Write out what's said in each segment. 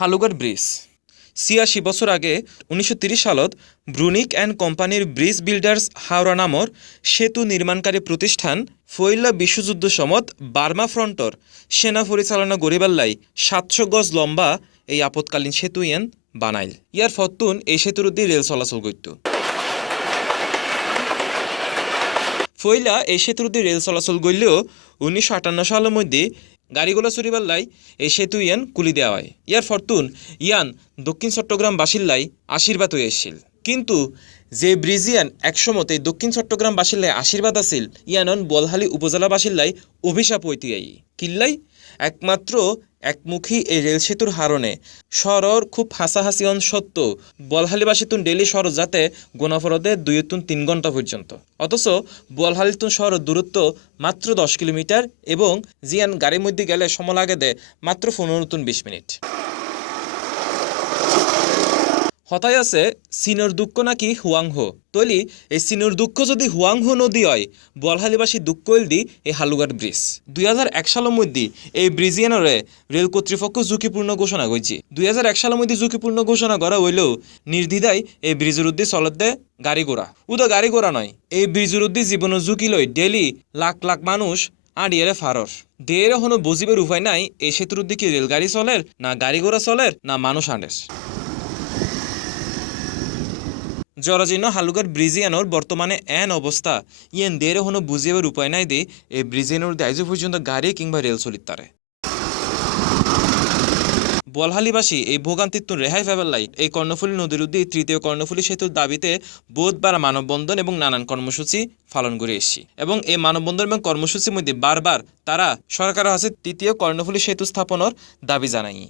Haluaghat bridge ৮৬ বছর আগে ১৯৩০ সালত ব্রুনিক অ্যান্ড কোম্পানির ব্রিজ বিল্ডার্স হাওড়া নামর সেতু নির্মাণকারী প্রতিষ্ঠান ফয়লা বিশ্বযুদ্ধ সমত বার্মা ফ্রন্টর সেনা পরিচালনা গরিবাল্লাই ৭০০ গজ লম্বা এই আপৎকালীন সেতু ইয়ান বানাইল। ইয়ার ফতুন এই সেতুর দিয়ে রেল চলাচল করত। ফয়লা এই সেতুর দিয়ে রেল চলাচল করলেও ১৯৫৮ সালের মধ্যে গাড়িগুলো চুরিবাল্লাই এই সেতু ইয়ান কুলি দেওয়া হয়। ইয়ার ফরতুন ইয়ান দক্ষিণ চট্টগ্রাম বাসিল্লাই আশীর্বাদ হয়ে এসেছিল। কিন্তু যে ব্রিজ ইয়ান একসময় এই দক্ষিণ চট্টগ্রাম বাসিল্লাই আশীর্বাদ আছিল ইয়ানন বলহালি উপজেলা বাসিল্লাই অভিশাপ হইতে কিল্লাই একমাত্র একমুখী এই রেল সেতুর হারণে শহর খুব হাসাহাসি অন সত্য বলহালিবাসীতুন ডেলি শহর যাতে গোনাফরদে ২-৩ ঘন্টা পর্যন্ত, অথচ বলহালিতুন শহর দূরত্ব মাত্র ১০ কিলোমিটার এবং জিয়ান গাড়ির মধ্যে গেলে সময় লাগে দে মাত্র ১৫-২০ মিনিট। হতায় আছে চীনের দুঃখ নাকি হুয়াংহো তৈলি এই চীনের দুঃখ যদি হুয়াংহো নদী হয় বলহালিবাসী দুঃখ হইল দি এই হালুঘাট ব্রিজ। ২০০১ সালের মধ্যে এই ব্রিজিয়ানরে রেল কর্তৃপক্ষ ঝুঁকিপূর্ণ ঘোষণা করছে। ২০০১ সালের মধ্যে ঝুঁকিপূর্ণ ঘোষণা করা হইলেও নির্দ্বিধায় এই ব্রিজের উদ্দি চলত দে গাড়ি ঘোড়া উদা গাড়ি ঘোড়া নয়, এই ব্রিজের উদ্দি জীবনের ঝুঁকি লই ডেলি লাখ লাখ মানুষ আড়িয়ারে ফারর দের হনো বুঝিবের উপায় নাই এই সেতুর দিকে রেলগাড়ি চলের না গাড়ি ঘোড়া চলের না মানুষ আনেস। জরাজীর্ণ হালুঘাট ব্রিজিয়ানোর বর্তমানে এন অবস্থা ইয়েন দেরে হনো বুঝিবার উপায় নাই দে এই ব্রিজিয়ানোর আইজও পর্যন্ত গাড়ি কিংবা রেল চলিত তারে। বলহালিবাসী এই ভোগান্তিত্ব রেহাই ফেবেলাই এই কর্ণফুলী নদীর উদ্দি তৃতীয় কর্ণফুলী সেতুর দাবিতে বুধবার মানববন্ধন এবং নানান কর্মসূচি পালন করে এসেছি এবং এই মানববন্ধন এবং কর্মসূচির মধ্যে বারবার তারা সরকারের কাছে তৃতীয় কর্ণফুলী সেতু স্থাপনের দাবি জানাই।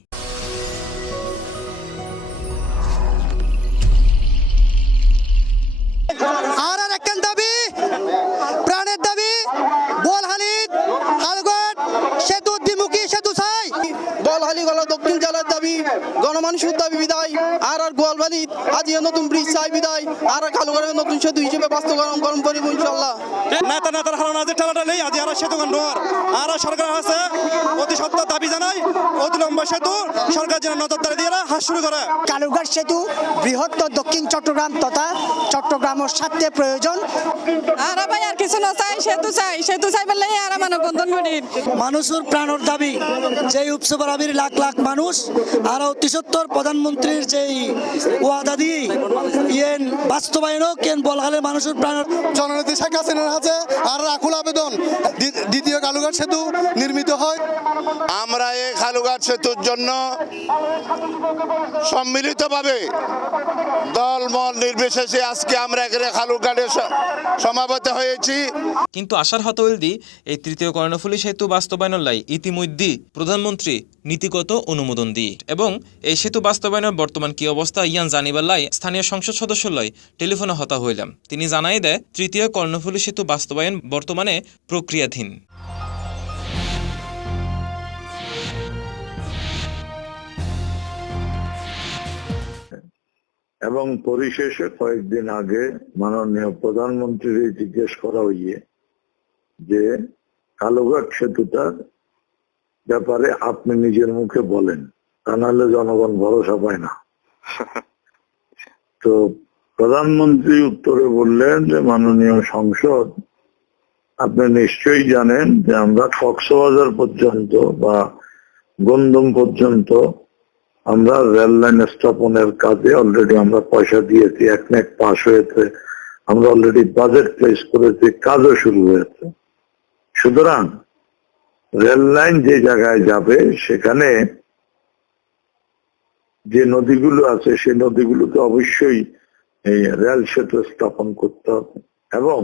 আর একটা দাবি, প্রাণের দাবি, বলহালি হালুঘাট সেতু দ্বিমুখী সেতু চাই। বলহালি গলা দক্ষিণ জেলার দাবি, গণমানুষের দাবি বিদায় আর গোয়ালবাড়ি আজি নতুন ব্রিজ চাই বিদায় আর হালুঘাটের নতুন সেতু হিসেবে বাস্তবায়ন করিব ইনশাআল্লাহ। নেতার হারানো আজি ঠেলাটা নেই আজি আর সেতু গন্ডর আর সরকার আছে অতি সত্য দাবি জানাই অতি লম্বা সেতু সরকার যেন নজরদারি দিয়ে হাত শুরু করে। কালুঘাট সেতু বৃহত্তর দক্ষিণ চট্টগ্রাম তথা চট্টগ্রামের স্বার্থে প্রয়োজন। আর ভাই আর কিছু না চাই সেতু চাই বললে আর মানববন্ধন করি। মানুষের প্রাণের দাবি যেই উৎসব আবির লাখ লাখ মানুষ আর অতি সত্তর প্রধানমন্ত্রীর যেই ওয়াদা দিয়ে ইয়েন বাস্তবায়ন কেন বলহালের মানুষের প্রাণের জননেত্রী শেখ হাসিনার হাতে আর আকুল আবেদন দ্বিতীয় কালুঘাট সেতু নির্মিত হয়। আমরা এই কালুঘাট সেতুর জন্য সম্মিলিতভাবে দল মত নির্বিশেষে আজকে আমরা এখানে কালুঘাটে সমাবেত হয়েছি। কিন্তু আশার হতওয়েলদি এই তৃতীয় কর্ণফুলী সেতু বাস্তবায়নের লাই ইতিমধ্যে প্রধানমন্ত্রী নীতিগত অনুমোদন দিয়ে এবং এই সেতু বাস্তবায়নের বর্তমান কি অবস্থা ইয়ান জানিবার লাই স্থানীয় সংসদ সদস্য লাই টেলিফোনে হতা হইলাম। তিনি জানাই দেয় তৃতীয় কর্ণফুলী সেতু বাস্তবায়ন বর্তমানে প্রক্রিয়াধীন। এবং পরিশেষে কয়েকদিন আগে মাননীয় প্রধানমন্ত্রী জিজ্ঞেস করা হইয়ে যে কালুঘাট সেতুটার ব্যাপারে আপনি নিজের মুখে বলেন, তা নাহলে জনগণ ভরসা পায় না। তো প্রধানমন্ত্রী উত্তরে বললেন যে মাননীয় সংসদ, আপনি নিশ্চয়ই জানেন যে আমরা কক্সবাজার পর্যন্ত বা গন্ধম পর্যন্ত আমরা রেল লাইন স্থাপনের কাজে অলরেডি আমরা পয়সা দিয়েছি, একনেক পাস হয়েছে, আমরা অলরেডি বাজেট প্লেস করেছি, কাজও শুরু হয়েছে। সুতরাং রেল লাইন যে জায়গায় যাবে সেখানে যে নদীগুলো আছে সেই নদীগুলোতে অবশ্যই এই রেল সেতু স্থাপন করতে হবে এবং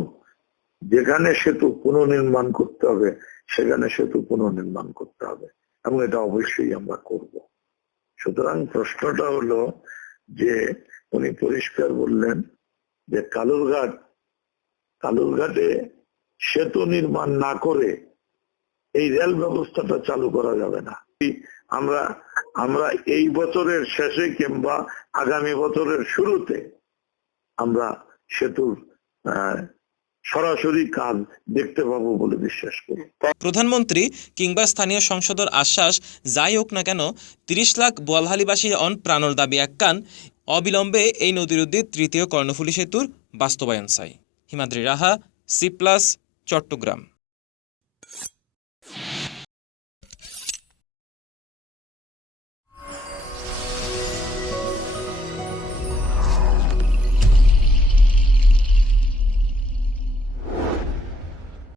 যেখানে সেতু পুনর্নির্মাণ করতে হবে সেখানে সেতু পুনর্নির্মাণ করতে হবে এবং এটা অবশ্যই আমরা করব। সুতরাং প্রশ্নটা হলো যে উনি পরিষ্কার বললেন যে কালুরঘাটে সেতু নির্মাণ না করে এই রেল ব্যবস্থাটা চালু করা যাবে না। আমরা এই বছরের শেষে কিংবা আগামী বছরের শুরুতে আমরা সরাসরি কাজ দেখতে পাবো বলে বিশ্বাস করি। প্রধানমন্ত্রী কিংবা স্থানীয় সংসদের আশ্বাস যাই হোক না কেন ৩০ লাখ বোয়ালহালিবাসীর অন প্রাণর দাবি এককান অবিলম্বে এই নদীর উদ্দিত তৃতীয় কর্ণফুলী সেতুর বাস্তবায়ন চাই। হিমাদ্রি রাহা, C+, চট্টগ্রাম।